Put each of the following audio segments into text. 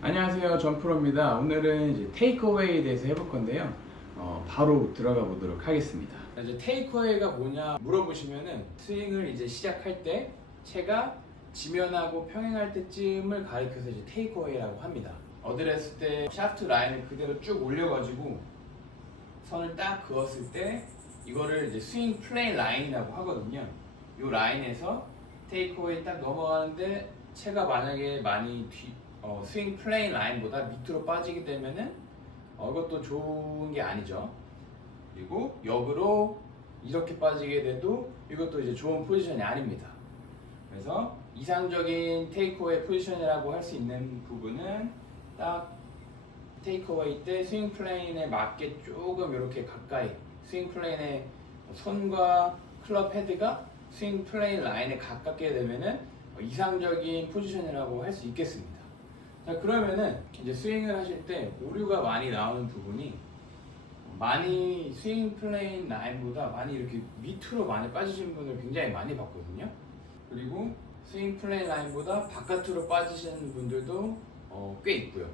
안녕하세요. 전프로입니다. 오늘은 이제 테이크어웨이에 대해서 해볼 건데요. 어, 바로 들어가 보도록 하겠습니다. 이제 테이크어웨이가 뭐냐 물어보시면은 스윙을 이제 시작할 때 채가 지면하고 평행할 때쯤을 가리켜서 이제 테이크어웨이라고 합니다. 어드레스 때 샤프트 라인을 그대로 쭉 올려가지고 선을 딱 그었을 때 이거를 이제 스윙 플레인 라인이라고 하거든요 이 라인에서 테이크어웨이 딱 넘어가는데 채가 만약에 많이 뒤, 어, 스윙 플레인 라인보다 밑으로 빠지게 되면은 어, 이것도 좋은 게 아니죠. 그리고 역으로 이렇게 빠지게 돼도 이것도 이제 좋은 포지션이 아닙니다. 그래서 이상적인 테이크어웨이 포지션이라고 할 수 있는 부분은 딱 테이크어웨이 때 스윙 플레인에 맞게 조금 이렇게 가까이 스윙 플레인의 손과 클럽 헤드가 스윙 플레인 라인에 가깝게 되면은 이상적인 포지션이라고 할 수 있겠습니다. 자 그러면은 이제 스윙을 하실 때 오류가 많이 나오는 부분이 많이 스윙 플레인 라인보다 많이 이렇게 밑으로 많이 빠지시는 분을 굉장히 많이 봤거든요. 그리고 스윙 플레인 라인보다 바깥으로 빠지시는 분들도 어, 꽤 있고요.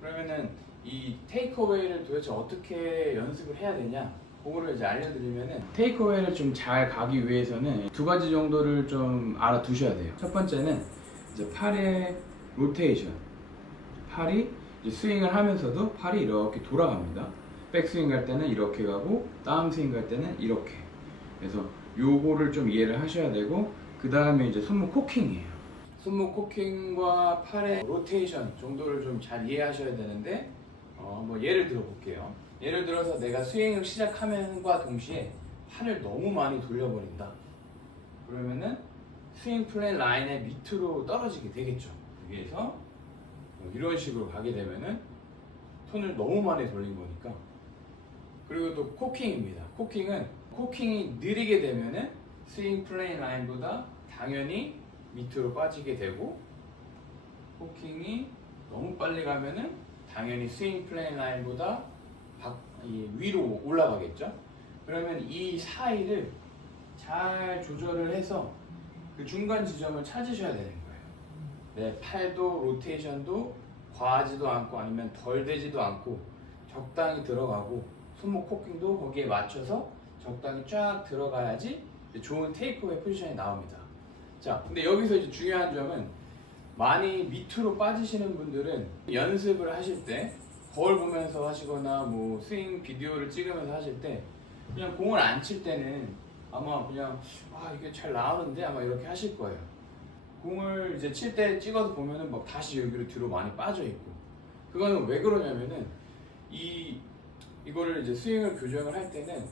그러면은 이 테이크어웨이를 도대체 어떻게 연습을 해야 되냐? 그거를 이제 알려드리면은 테이크어웨이를 좀 잘 가기 위해서는 두 가지 정도를 좀 알아두셔야 돼요. 첫 번째는 이제 팔의 로테이션. 팔이 스윙을 하면서도 팔이 이렇게 돌아갑니다. 백스윙 갈 때는 이렇게 가고 다운스윙 갈 때는 이렇게. 그래서 요거를 좀 이해를 하셔야 되고 그 다음에 이제 손목 코킹이에요. 손목 코킹과 팔의 로테이션 정도를 좀 잘 이해하셔야 되는데 어, 뭐 예를 들어 볼게요. 예를 들어서 내가 스윙을 시작하면과 동시에 팔을 너무 많이 돌려버린다. 그러면은 스윙 플레인 라인의 밑으로 떨어지게 되겠죠. 여기에서 이런 식으로 가게 되면은 톤을 너무 많이 돌린 거니까. 그리고 또 코킹입니다. 코킹은 코킹이 느리게 되면은 스윙 플레인 라인보다 당연히 밑으로 빠지게 되고 코킹이 너무 빨리 가면은 당연히 스윙 플레인 라인보다 위로 올라가겠죠. 그러면 이 사이를 잘 조절을 해서 그 중간 지점을 찾으셔야 되는 거예요. 네, 팔도 로테이션도 과하지도 않고 아니면 덜 되지도 않고 적당히 들어가고 손목 코킹도 거기에 맞춰서 적당히 쫙 들어가야지 좋은 테이크어웨이 포지션이 나옵니다. 자, 근데 여기서 이제 중요한 점은 많이 밑으로 빠지시는 분들은 연습을 하실 때 거울 보면서 하시거나 뭐 스윙 비디오를 찍으면서 하실 때 그냥 공을 안 칠 때는 아마 그냥 아 이게 잘 나오는데 아마 이렇게 하실 거예요. 공을 이제 칠 때 찍어서 보면은 막 다시 여기로 뒤로 많이 빠져 있고 그거는 왜 그러냐면은 이 이거를 이제 스윙을 교정을 할 때는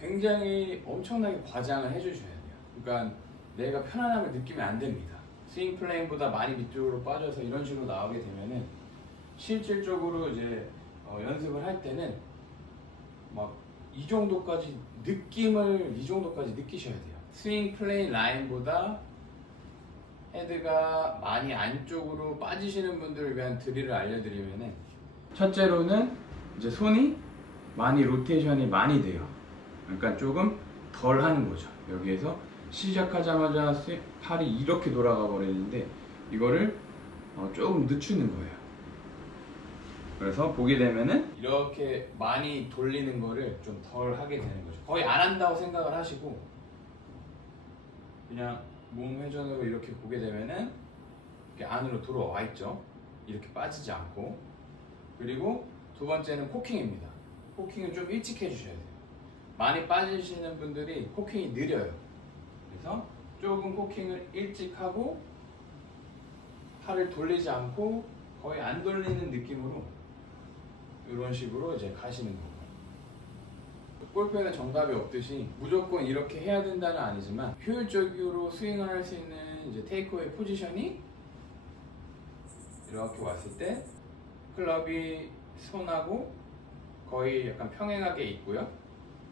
굉장히 엄청나게 과장을 해주셔야 돼요. 그러니까 내가 편안함을 느끼면 안 됩니다. 스윙 플레인보다 많이 밑쪽으로 빠져서 이런 식으로 나오게 되면은 실질적으로 이제 어, 연습을 할 때는 막 이 정도까지 느낌을 이 정도까지 느끼셔야 돼요. 스윙 플레인 라인보다 헤드가 많이 안쪽으로 빠지시는 분들을 위한 드릴을 알려드리면은 첫째로는 이제 손이 많이 로테이션이 많이 돼요. 그러니까 조금 덜 하는 거죠. 여기에서 시작하자마자 스- 팔이 이렇게 돌아가 버리는데 이거를 어, 조금 늦추는 거예요. 그래서 보게 되면은 이렇게 많이 돌리는 거를 좀 덜 하게 되는 거죠. 거의 안 한다고 생각을 하시고 그냥 몸 회전으로 이렇게 보게 되면은 이렇게 안으로 들어와 있죠. 이렇게 빠지지 않고 그리고 두 번째는 코킹입니다. 코킹을 좀 일찍 해주셔야 돼요. 많이 빠지시는 분들이 코킹이 느려요. 그래서 조금 코킹을 일찍 하고 팔을 돌리지 않고 거의 안 돌리는 느낌으로 이런 식으로 이제 가시는 거예요. 골프에는 정답이 없듯이 무조건 이렇게 해야 된다는 아니지만 효율적으로 스윙을 할 수 있는 이제 테이크어웨이 포지션이 이렇게 왔을 때 클럽이 손하고 거의 약간 평행하게 있고요.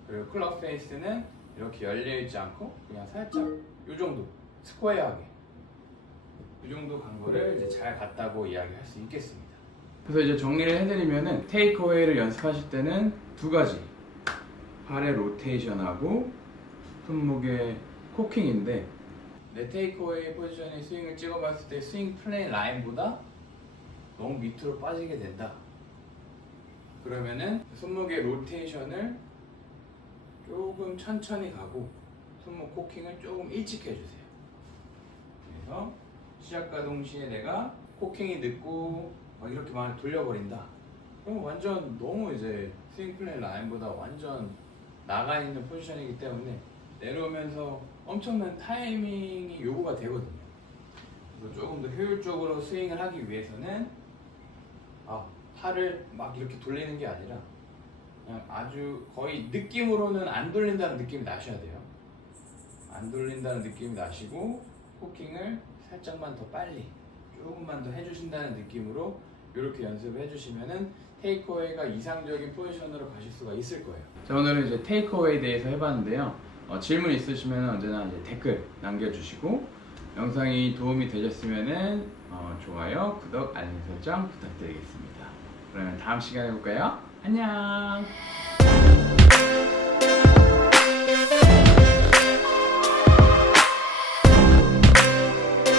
그리고 클럽 페이스는 이렇게 열려 있지 않고 그냥 살짝 이 정도 스퀘어하게 이 정도 간 거를 이제 잘 갔다고 이야기할 수 있겠습니다. 그래서 이제 정리를 해드리면은 테이크어웨이를 연습하실 때는 두 가지 팔의 로테이션하고 손목의 코킹인데 내 테이크어웨이 포지션의 스윙을 찍어봤을 때 스윙 플레인 라인보다 너무 밑으로 빠지게 된다. 그러면은 손목의 로테이션을 조금 천천히 가고 손목 코킹을 조금 일찍 해주세요. 그래서 시작과 동시에 내가 코킹이 늦고 막 이렇게 많이 돌려버린다. 그럼 완전 너무 이제 스윙 플레이 라인보다 완전 나가 있는 포지션이기 때문에 내려오면서 엄청난 타이밍이 요구가 되거든요. 그래서 조금 더 효율적으로 스윙을 하기 위해서는 아 팔을 막 이렇게 돌리는 게 아니라 그냥 아주 거의 느낌으로는 안 돌린다는 느낌이 나셔야 돼요. 안 돌린다는 느낌이 나시고 코킹을 살짝만 더 빨리 조금만 더 해주신다는 느낌으로 이렇게 연습을 해주시면은 테이크어웨이가 이상적인 포지션으로 가실 수가 있을 거예요. 자 오늘은 이제 테이크어웨이에 대해서 해봤는데요. 어, 질문 있으시면 언제나 이제 댓글 남겨주시고 영상이 도움이 되셨으면은 어, 좋아요, 구독, 알림 설정 부탁드리겠습니다. 그러면 다음 시간에 볼까요? 안녕.